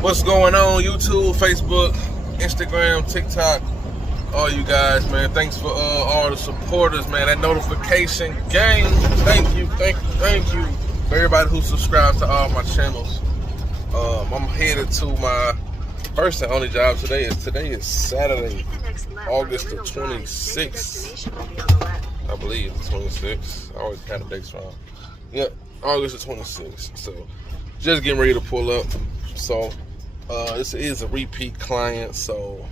What's going on, YouTube, Facebook, Instagram, TikTok, all you guys, man. Thanks for all the supporters, man. That notification gang. Thank you. For everybody who subscribes to all my channels. I'm headed to my first and only job today. Today is Saturday, August the 26th. I believe the 26th. I always kind of dates wrong. Yep, August the 26th. So just getting ready to pull up. So this is a repeat client, so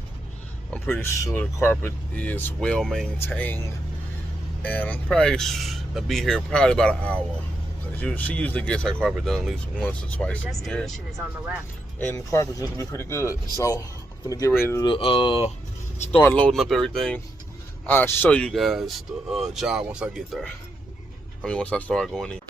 I'm pretty sure the carpet is well maintained, and I'm probably I'll be here probably about an hour. She usually gets her carpet done at least once or twice a year, and the carpet's usually be pretty good. So I'm gonna get ready to start loading up everything. I'll show you guys the job once I get there. Once I start going in.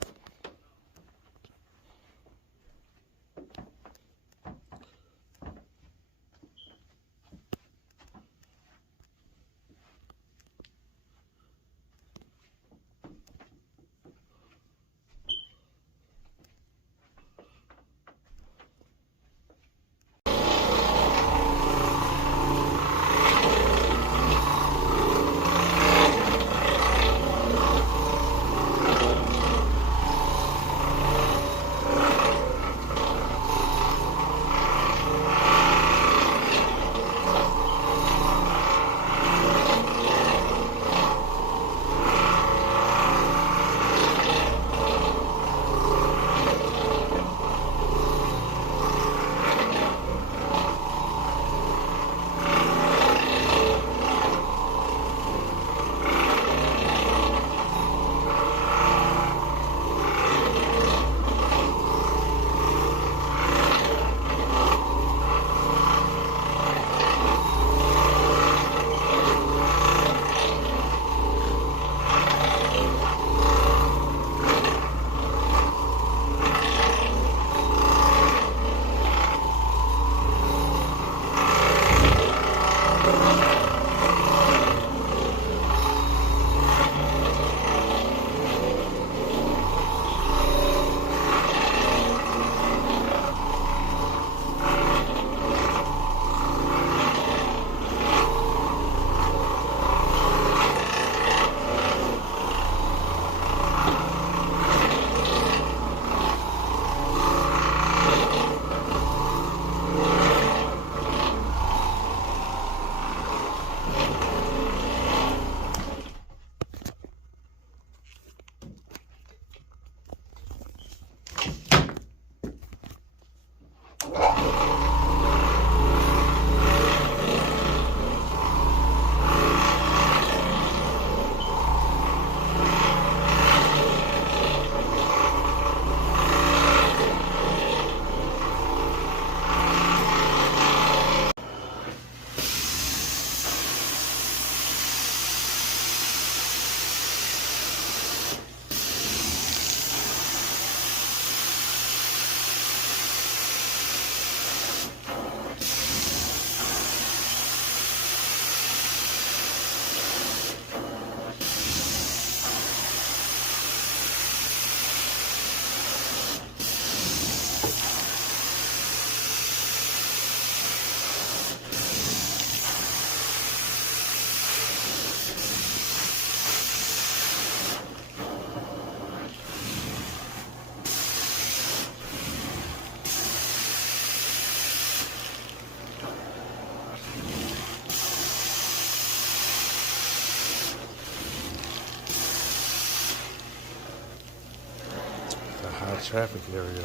High traffic area.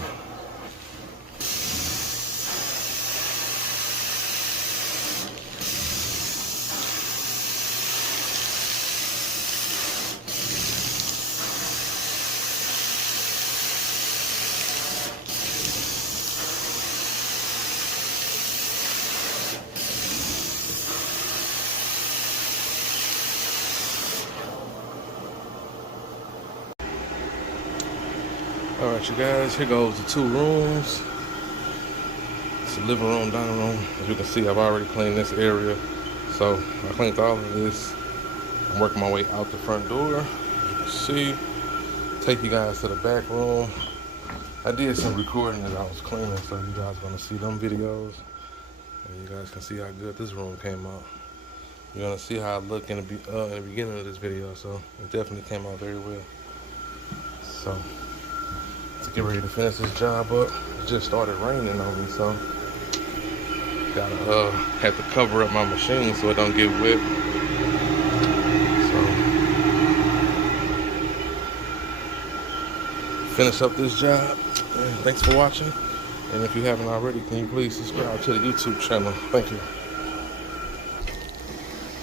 Alright, you guys, here goes the 2 rooms. It's a living room, dining room. As you can see, I've already cleaned this area. So I cleaned all of this. I'm working my way out the front door. As you can see, take you guys to the back room. I did some recording as I was cleaning, so you guys gonna see them videos, and you guys can see how good this room came out. You're gonna see how I look in the beginning of this video, so it definitely came out very well. So to get ready to finish this job up, it just started raining on me, so gotta have to cover up my machine so it don't get wet. So finish up this job. And thanks for watching. And if you haven't already, can you please subscribe to the YouTube channel? Thank you.